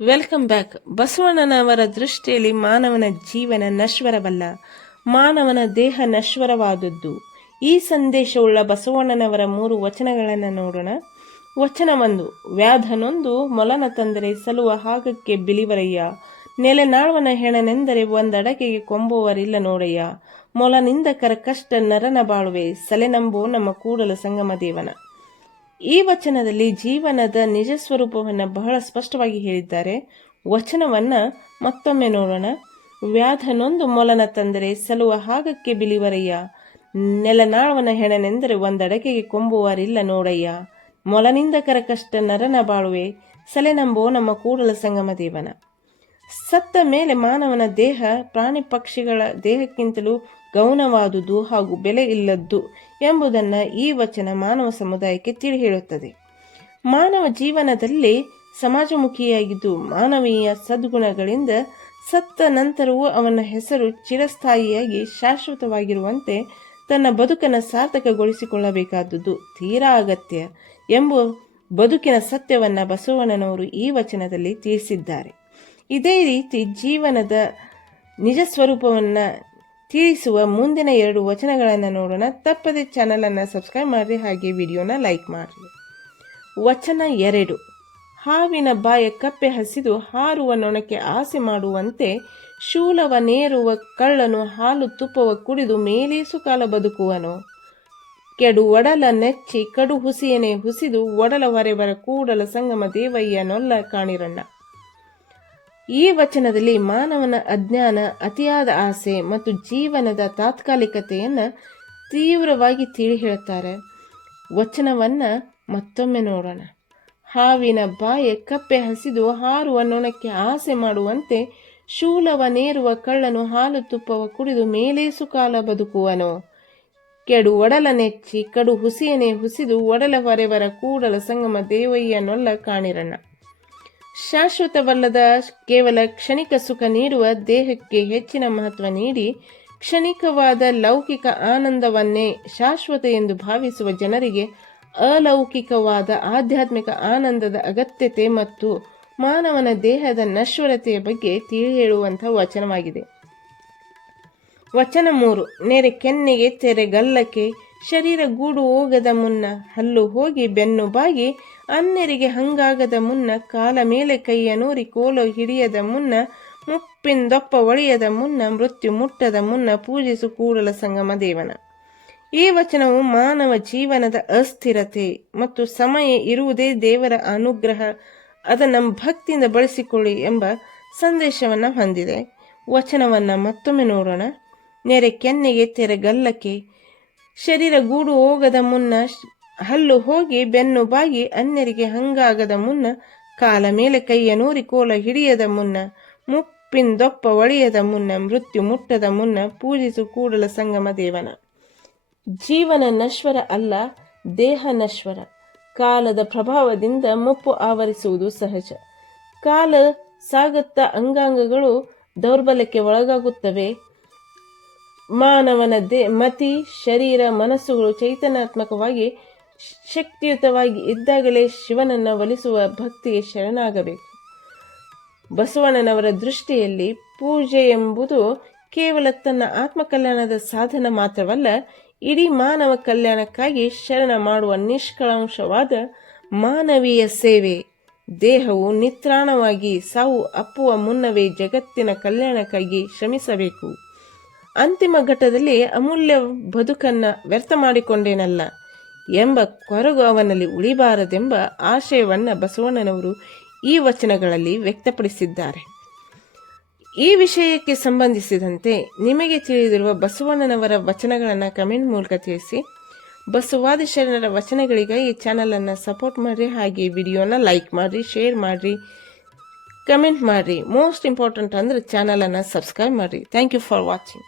Welcome back. ಬಸವಣ್ಣನವರ ದೃಷ್ಟಿಯಲ್ಲಿ ಮಾನವನ ಜೀವನ ನಶ್ವರವಲ್ಲ, ಮಾನವನ ದೇಹ ನಶ್ವರವಾದದ್ದು. ಈ ಸಂದೇಶವುಳ್ಳ ಬಸವಣ್ಣನವರ 3 ವಚನಗಳನ್ನು ನೋಡೋಣ. ವಚನ 1. ವ್ಯಾಧನೊಂದು ಮೊಲನ ತಂದರೆ ಸಲುವ ಹಾಗಕ್ಕೆ ಬಿಳಿವರಯ್ಯ, ನೆಲೆನಾಳ್ವನ ಹೆಣನೆಂದರೆ ಒಂದಡಕೆಗೆ ಕೊಂಬುವರಿಲ್ಲ ನೋಡಯ್ಯ, ಮೊಲನಿಂದ ಕಷ್ಟ ನರನ ಬಾಳುವೆ, ಸಲೆನಂಬೋ ನಮ್ಮ ಕೂಡಲ ಸಂಗಮ ದೇವನ. ಈ ವಚನದಲ್ಲಿ ಜೀವನದ ನಿಜ ಸ್ವರೂಪವನ್ನು ಬಹಳ ಸ್ಪಷ್ಟವಾಗಿ ಹೇಳಿದ್ದಾರೆ. ವಚನವನ್ನ ಮತ್ತೊಮ್ಮೆ ನೋಡೋಣ. ವ್ಯಾಧನೊಂದು ಮೊಲನ ತಂದರೆ ಸಲುವ ಹಾಗಕ್ಕೆ ಬಿಳಿವರಯ್ಯ, ನೆಲನಾಳ್ವನ ಹೆಣನೆಂದರೆ ಒಂದಡಕೆಗೆ ಕೊಂಬುವರಿಲ್ಲ ನೋಡಯ್ಯ, ಮೊಲನಿಂದ ಕಷ್ಟ ನರನ ಬಾಳುವೆ, ಸಲೆನಂಬೋ ನಮ್ಮ ಕೂಡಲ ಸಂಗಮ ದೇವನ. ಸತ್ತ ಮೇಲೆ ಮಾನವನ ದೇಹ ಪ್ರಾಣಿ ಪಕ್ಷಿಗಳ ದೇಹಕ್ಕಿಂತಲೂ ಗೌಣವಾದುದು ಹಾಗೂ ಬೆಲೆ ಇಲ್ಲದ್ದು ಎಂಬುದನ್ನು ಈ ವಚನ ಮಾನವ ಸಮುದಾಯಕ್ಕೆ ತಿಳಿ ಹೇಳುತ್ತದೆ. ಮಾನವ ಜೀವನದಲ್ಲಿ ಸಮಾಜಮುಖಿಯಾಗಿದ್ದು ಮಾನವೀಯ ಸದ್ಗುಣಗಳಿಂದ ಸತ್ತ ನಂತರವೂ ಅವನ ಹೆಸರು ಚಿರಸ್ಥಾಯಿಯಾಗಿ ಶಾಶ್ವತವಾಗಿರುವಂತೆ ತನ್ನ ಬದುಕನ್ನು ಸಾರ್ಥಕಗೊಳಿಸಿಕೊಳ್ಳಬೇಕಾದುದು ತೀರಾ ಅಗತ್ಯ ಎಂಬ ಬದುಕಿನ ಸತ್ಯವನ್ನು ಬಸವಣ್ಣನವರು ಈ ವಚನದಲ್ಲಿ ತಿಳಿಸಿದ್ದಾರೆ. ಇದೇ ರೀತಿ ಜೀವನದ ನಿಜ ಸ್ವರೂಪವನ್ನು ತಿಳಿಸುವ ಮುಂದಿನ 2 ವಚನಗಳನ್ನು ನೋಡೋಣ. ತಪ್ಪದೆ ಚಾನಲನ್ನು ಸಬ್ಸ್ಕ್ರೈಬ್ ಮಾಡಿರಿ, ಹಾಗೆ ವಿಡಿಯೋನ ಲೈಕ್ ಮಾಡಿರಿ. ವಚನ 2. ಹಾವಿನ ಬಾಯ ಕಪ್ಪೆ ಹಸಿದು ಹಾರುವ ನೊಣಕ್ಕೆ ಆಸೆ ಮಾಡುವಂತೆ, ಶೂಲವ ನೇರುವ ಕಳ್ಳನು ಹಾಲು ತುಪ್ಪವ ಕುಡಿದು ಮೇಲೇಸು ಕಾಲ ಬದುಕುವನು, ಕೆಡು ಒಡಲ ನೆಚ್ಚಿ ಕಡು ಹುಸಿಯನೆ ಹುಸಿದು ಒಡಲ ಹೊರೆವರ ಕೂಡಲ ಸಂಗಮ ದೇವಯ್ಯ ನೊಲ್ಲ ಕಾಣಿರಣ್ಣ. ಈ ವಚನದಲ್ಲಿ ಮಾನವನ ಅಜ್ಞಾನ, ಅತಿಯಾದ ಆಸೆ ಮತ್ತು ಜೀವನದ ತಾತ್ಕಾಲಿಕತೆಯನ್ನು ತೀವ್ರವಾಗಿ ತಿಳಿ ಹೇಳ್ತಾರೆ. ವಚನವನ್ನ ಮತ್ತೊಮ್ಮೆ ನೋಡೋಣ. ಹಾವಿನ ಬಾಯ ಕಪ್ಪೆ ಹಸಿದು ಹಾರುವ ನೊಣಕ್ಕೆ ಆಸೆ ಮಾಡುವಂತೆ, ಶೂಲವ ನೇರುವ ಕಳ್ಳನು ಹಾಲು ತುಪ್ಪವ ಕುಡಿದು ಮೇಲೇಸು ಕಾಲ ಬದುಕುವನು, ಕೆಡು ಒಡಲ ನೆಚ್ಚಿ ಕಡು ಹುಸಿಯನೆ ಹುಸಿದು ಒಡಲ ಹೊರೆವರ ಕೂಡಲ ಸಂಗಮ ದೇವಯ್ಯ ನೊಲ್ಲ ಕಾಣಿರಣ್ಣ. ಶಾಶ್ವತವಲ್ಲದ ಕೇವಲ ಕ್ಷಣಿಕ ಸುಖ ನೀಡುವ ದೇಹಕ್ಕೆ ಹೆಚ್ಚಿನ ಮಹತ್ವ ನೀಡಿ ಕ್ಷಣಿಕವಾದ ಲೌಕಿಕ ಆನಂದವನ್ನೇ ಶಾಶ್ವತ ಎಂದು ಭಾವಿಸುವ ಜನರಿಗೆ ಅಲೌಕಿಕವಾದ ಆಧ್ಯಾತ್ಮಿಕ ಆನಂದದ ಅಗತ್ಯತೆ ಮತ್ತು ಮಾನವನ ದೇಹದ ನಶ್ವರತೆಯ ಬಗ್ಗೆ ತಿಳಿ ಹೇಳುವಂಥ ವಚನವಾಗಿದೆ. ವಚನ 3. ನೆರೆ ಕೆನ್ನೆಗೆ ತೆರೆ ಗಲ್ಲಕ್ಕೆ, ಶರೀರ ಗೂಡು ಹೋಗದ ಮುನ್ನ ಹಲ್ಲು ಹೋಗಿ ಬೆನ್ನು ಬಾಗಿ, ಅನ್ನೆರಿಗೆ ಹಂಗಾಗದ ಮುನ್ನ ಕಾಲ ಮೇಲೆ ಕೈಯ ನೂರಿ ಕೋಲು ಹಿಡಿಯದ ಮುನ್ನ, ಮುಪ್ಪಿಂದೊಪ್ಪ ಒಳೆಯದ ಮುನ್ನ ಮೃತ್ಯು ಮುಟ್ಟದ ಮುನ್ನ ಪೂಜಿಸು ಕೂಡಲ ಸಂಗಮ ದೇವನ. ಈ ವಚನವು ಮಾನವ ಜೀವನದ ಅಸ್ಥಿರತೆ ಮತ್ತು ಸಮಯ ಇರುವುದೇ ದೇವರ ಅನುಗ್ರಹ, ಅದನ್ನು ಭಕ್ತಿಯಿಂದ ಬಳಸಿಕೊಳ್ಳಿ ಎಂಬ ಸಂದೇಶವನ್ನು ಹೊಂದಿದೆ. ವಚನವನ್ನು ಮತ್ತೊಮ್ಮೆ ನೋಡೋಣ. ನೆರೆ ಕೆನ್ನೆಗೆ ತೆರೆ ಗಲ್ಲಕ್ಕೆ, ಶರೀರ ಗೂಡು ಹೋಗದ ಮುನ್ನ ಹಲ್ಲು ಹೋಗಿ ಬೆನ್ನು ಬಾಗಿ, ಅನ್ಯರಿಗೆ ಹಂಗಾಗದ ಮುನ್ನ ಕಾಲ ಮೇಲೆ ಕೈಯ ನೂರಿ ಕೋಲ ಹಿಡಿಯದ ಮುನ್ನ, ಮುಪ್ಪಿಂದೊಪ್ಪ ಒಳೆಯದ ಮುನ್ನ ಮೃತ್ಯು ಮುಟ್ಟದ ಮುನ್ನ ಪೂಜಿಸು ಕೂಡಲ ಸಂಗಮ ದೇವನ. ಜೀವನ ನಶ್ವರ ಅಲ್ಲ, ದೇಹ ನಶ್ವರ. ಕಾಲದ ಪ್ರಭಾವದಿಂದ ಮುಪ್ಪು ಆವರಿಸುವುದು ಸಹಜ. ಕಾಲ ಸಾಗುತ್ತಾ ಅಂಗಾಂಗಗಳು ದೌರ್ಬಲ್ಯಕ್ಕೆ ಒಳಗಾಗುತ್ತವೆ. ಮಾನವನ ಮತಿ, ಶರೀರ, ಮನಸ್ಸುಗಳು ಚೈತನ್ಯಾತ್ಮಕವಾಗಿ ಶಕ್ತಿಯುತವಾಗಿ ಇದ್ದಾಗಲೇ ಶಿವನನ್ನು ಒಲಿಸುವ ಭಕ್ತಿಗೆ ಶರಣಾಗಬೇಕು. ಬಸವಣ್ಣನವರ ದೃಷ್ಟಿಯಲ್ಲಿ ಪೂಜೆ ಎಂಬುದು ಕೇವಲ ತನ್ನ ಆತ್ಮಕಲ್ಯಾಣದ ಸಾಧನ ಮಾತ್ರವಲ್ಲ, ಇಡೀ ಮಾನವ ಕಲ್ಯಾಣಕ್ಕಾಗಿ ಶರಣ ಮಾಡುವ ನಿಷ್ಕಳಂಕವಾದ ಮಾನವೀಯ ಸೇವೆ. ದೇಹವು ನಿತ್ರಾಣವಾಗಿ ಸಾವು ಅಪ್ಪುವ ಮುನ್ನವೇ ಜಗತ್ತಿನ ಕಲ್ಯಾಣಕ್ಕಾಗಿ ಶ್ರಮಿಸಬೇಕು. ಅಂತಿಮ ಘಟ್ಟದಲ್ಲಿ ಅಮೂಲ್ಯ ಬದುಕನ್ನು ವ್ಯರ್ಥ ಮಾಡಿಕೊಂಡೇನಲ್ಲ ಎಂಬ ಕೊರಗು ಅವನಲ್ಲಿ ಉಳಿಬಾರದೆಂಬ ಆಶಯವನ್ನು ಬಸವಣ್ಣನವರು ಈ ವಚನಗಳಲ್ಲಿ ವ್ಯಕ್ತಪಡಿಸಿದ್ದಾರೆ. ಈ ವಿಷಯಕ್ಕೆ ಸಂಬಂಧಿಸಿದಂತೆ ನಿಮಗೆ ತಿಳಿದಿರುವ ಬಸವಣ್ಣನವರ ವಚನಗಳನ್ನು ಕಮೆಂಟ್ ಮೂಲಕ ತಿಳಿಸಿ. ಬಸವಾದಿ ಶರಣರ ವಚನಗಳಿಗಾಗಿ ಈ ಚಾನಲನ್ನು ಸಪೋರ್ಟ್ ಮಾಡಿರಿ, ಹಾಗೆ ವಿಡಿಯೋನ ಲೈಕ್ ಮಾಡಿರಿ, ಶೇರ್ ಮಾಡಿರಿ, ಕಮೆಂಟ್ ಮಾಡಿರಿ. ಮೋಸ್ಟ್ ಇಂಪಾರ್ಟೆಂಟ್ ಅಂದರೆ ಚಾನಲನ್ನು ಸಬ್ಸ್ಕ್ರೈಬ್ ಮಾಡಿರಿ. Thank you for watching.